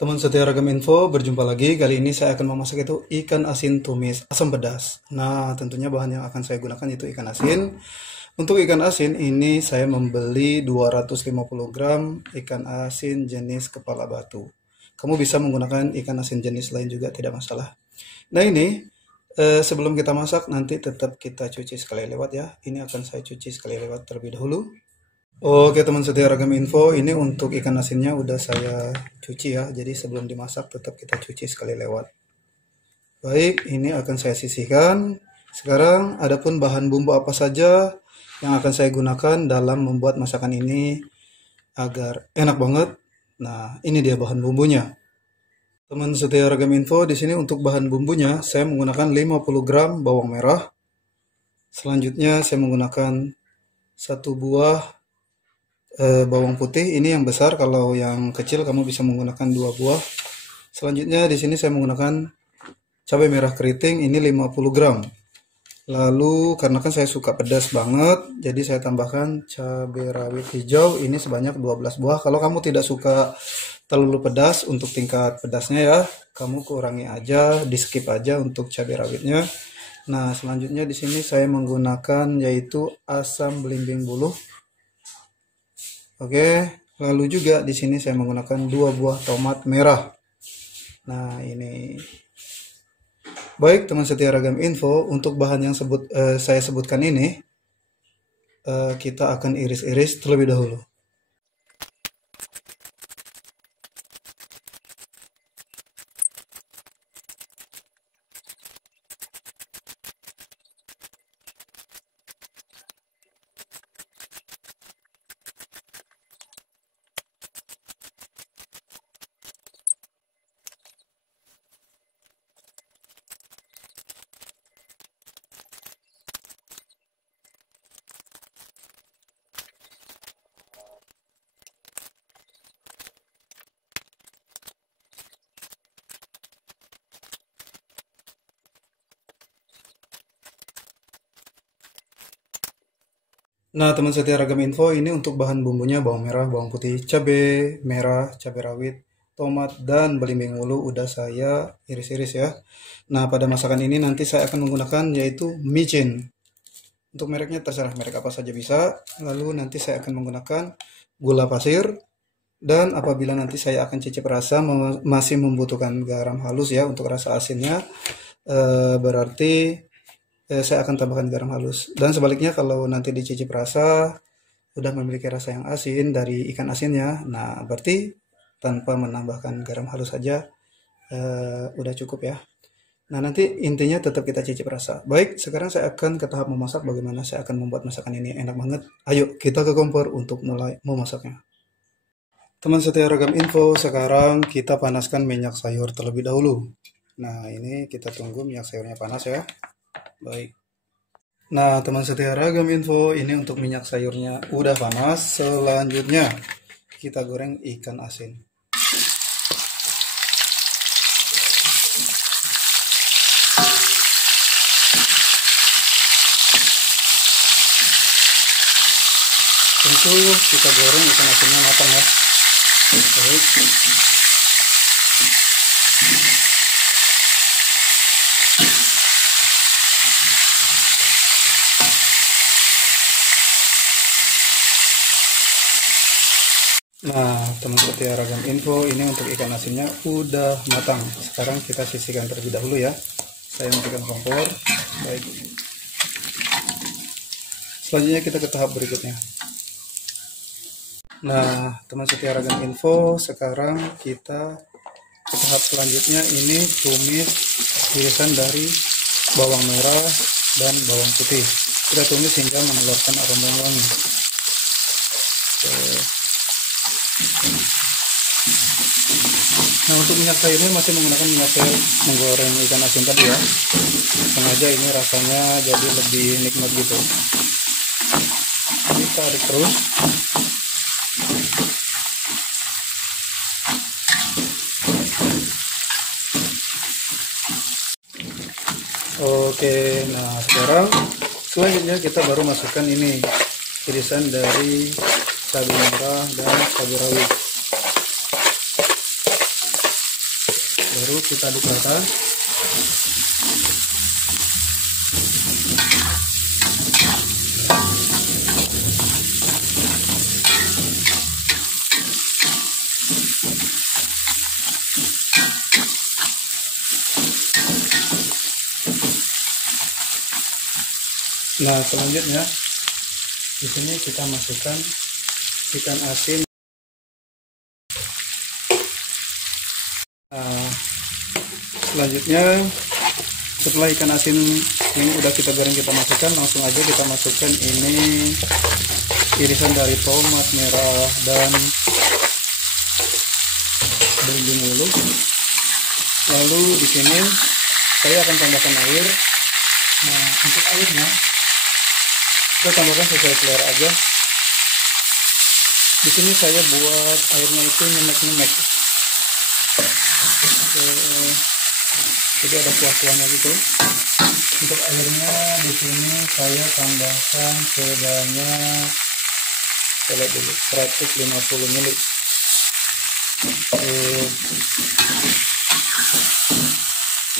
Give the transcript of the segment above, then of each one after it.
Teman setia Ragam Info, berjumpa lagi. Kali ini saya akan memasak itu ikan asin tumis asam pedas. Nah, tentunya bahan yang akan saya gunakan itu ikan asin. Untuk ikan asin ini saya membeli 250 gram ikan asin jenis kepala batu. Kamu bisa menggunakan ikan asin jenis lain juga, tidak masalah. Nah ini, sebelum kita masak nanti tetap kita cuci sekali lewat ya. Ini akan saya cuci sekali lewat terlebih dahulu. Oke teman setia Ragam Info, ini untuk ikan asinnya udah saya cuci ya. Jadi sebelum dimasak tetap kita cuci sekali lewat. Baik, ini akan saya sisihkan. Sekarang adapun bahan bumbu apa saja yang akan saya gunakan dalam membuat masakan ini agar enak banget. Nah, ini dia bahan bumbunya. Teman setia Ragam Info, di sini untuk bahan bumbunya saya menggunakan 50 gram bawang merah. Selanjutnya saya menggunakan satu buah bawang putih, ini yang besar. Kalau yang kecil kamu bisa menggunakan 2 buah. Selanjutnya di sini saya menggunakan cabai merah keriting, ini 50 gram. Lalu karena kan saya suka pedas banget, jadi saya tambahkan cabai rawit hijau, ini sebanyak 12 buah. Kalau kamu tidak suka terlalu pedas untuk tingkat pedasnya ya, kamu kurangi aja, di skip aja untuk cabai rawitnya. Nah, selanjutnya di sini saya menggunakan yaitu asam belimbing buluh. Oke, lalu juga di sini saya menggunakan 2 buah tomat merah. Nah, ini. Baik, teman setia Ragam Info, untuk bahan yang saya sebutkan ini, kita akan iris-iris terlebih dahulu. Nah, teman setia Ragam Info, ini untuk bahan bumbunya bawang merah, bawang putih, cabai merah, cabai rawit, tomat, dan belimbing ulu udah saya iris-iris ya. Nah, pada masakan ini nanti saya akan menggunakan yaitu micin. Untuk mereknya terserah merek apa saja bisa. Lalu nanti saya akan menggunakan gula pasir. Dan apabila nanti saya akan cicip rasa masih membutuhkan garam halus ya untuk rasa asinnya, berarti saya akan tambahkan garam halus. Dan sebaliknya kalau nanti dicicip rasa udah memiliki rasa yang asin dari ikan asinnya, nah berarti tanpa menambahkan garam halus saja udah cukup ya. Nah nanti intinya tetap kita cicip rasa. Baik, sekarang saya akan ke tahap memasak. Bagaimana saya akan membuat masakan ini enak banget. Ayo kita ke kompor untuk mulai memasaknya. Teman setia Ragam Info, sekarang kita panaskan minyak sayur terlebih dahulu. Nah ini kita tunggu minyak sayurnya panas ya. Baik. Nah, teman setia Ragam Info, ini untuk minyak sayurnya udah panas. Selanjutnya kita goreng ikan asin. Tentu kita goreng ikan asinnya matang ya. Baik. Nah, teman setia Ragam Info, ini untuk ikan asinnya udah matang. Sekarang kita sisihkan terlebih dahulu ya. Saya matikan kompor. Baik. Selanjutnya kita ke tahap berikutnya. Nah, teman setia Ragam Info, sekarang kita ke tahap selanjutnya. Ini tumis irisan dari bawang merah dan bawang putih. Kita tumis hingga mengeluarkan aroma wangi. Nah, untuk minyak sayurnya masih menggunakan minyak sayur menggoreng ikan asin tadi ya. Sengaja ini rasanya jadi lebih nikmat gitu. Kita aduk terus. Oke, nah sekarang selanjutnya kita baru masukkan ini irisan dari cabai merah dan cabai rawit. Baru kita aduk rata. Nah, selanjutnya di sini kita masukkan ikan asin. Nah, selanjutnya setelah ikan asin ini udah kita goreng, kita masukkan, langsung aja kita masukkan ini irisan dari tomat merah dan belimbing ulu. Lalu di sini saya akan tambahkan air. Nah, untuk airnya kita tambahkan sesuai selera aja. Di sini saya buat airnya itu nyemek-nyemek. Jadi ada kuah-kuahnya gitu. Untuk airnya di sini saya tambahkan sebanyak, saya lihat dulu, 150 ml.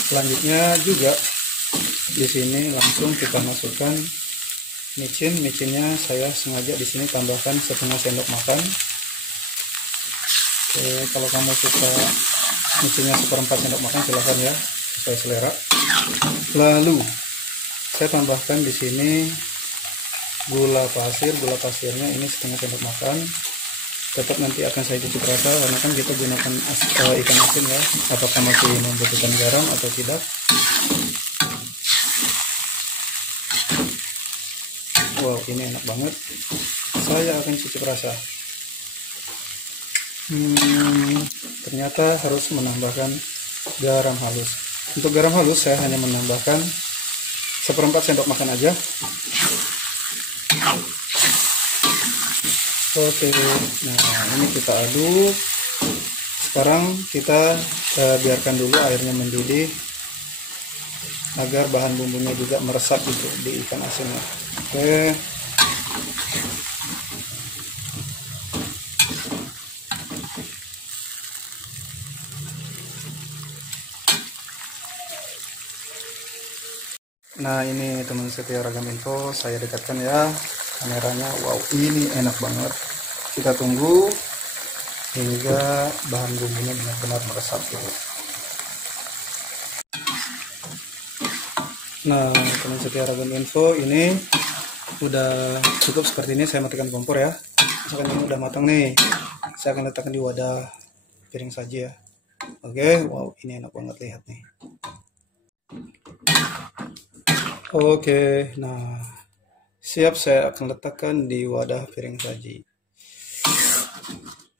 Selanjutnya juga di sini langsung kita masukkan micin. Micinnya saya sengaja di sini tambahkan setengah sendok makan. Kalau kamu suka micinnya 1/4 sendok makan silahkan ya, sesuai selera. Lalu saya tambahkan di sini gula pasir. Gula pasirnya ini setengah sendok makan. Tetap nanti akan saya cicip rasa karena kan kita gunakan ikan asin ya, apakah masih membutuhkan garam atau tidak. Wow, ini enak banget. Saya akan cicip rasa. Ternyata harus menambahkan garam halus. Untuk garam halus saya hanya menambahkan 1/4 sendok makan aja. Oke, nah ini kita aduk. Sekarang kita biarkan dulu airnya mendidih agar bahan bumbunya juga meresap gitu di ikan asinnya. Oke. Nah, ini teman setia Ragam Info, saya dekatkan ya kameranya. Wow, ini enak banget. Kita tunggu hingga bahan bumbunya benar-benar meresap gitu. Nah, teman setia Ragam Info, ini udah cukup seperti ini. Saya matikan kompor ya. Misalkan ini udah matang nih, saya akan letakkan di wadah piring saja ya. Oke, wow, ini enak banget, lihat nih. Oke, nah siap, saya akan letakkan di wadah piring saji.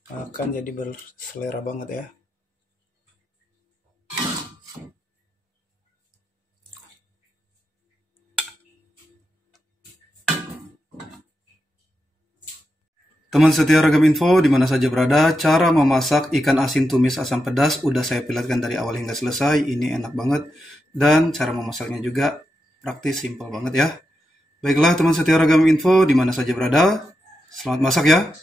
Akan jadi berselera banget ya. Teman setia Ragam Info, dimana saja berada, cara memasak ikan asin tumis asam pedas udah saya perlihatkan dari awal hingga selesai. Ini enak banget, dan cara memasaknya juga praktis, simpel banget ya. Baiklah teman setia Ragam Info, dimana saja berada, selamat masak ya.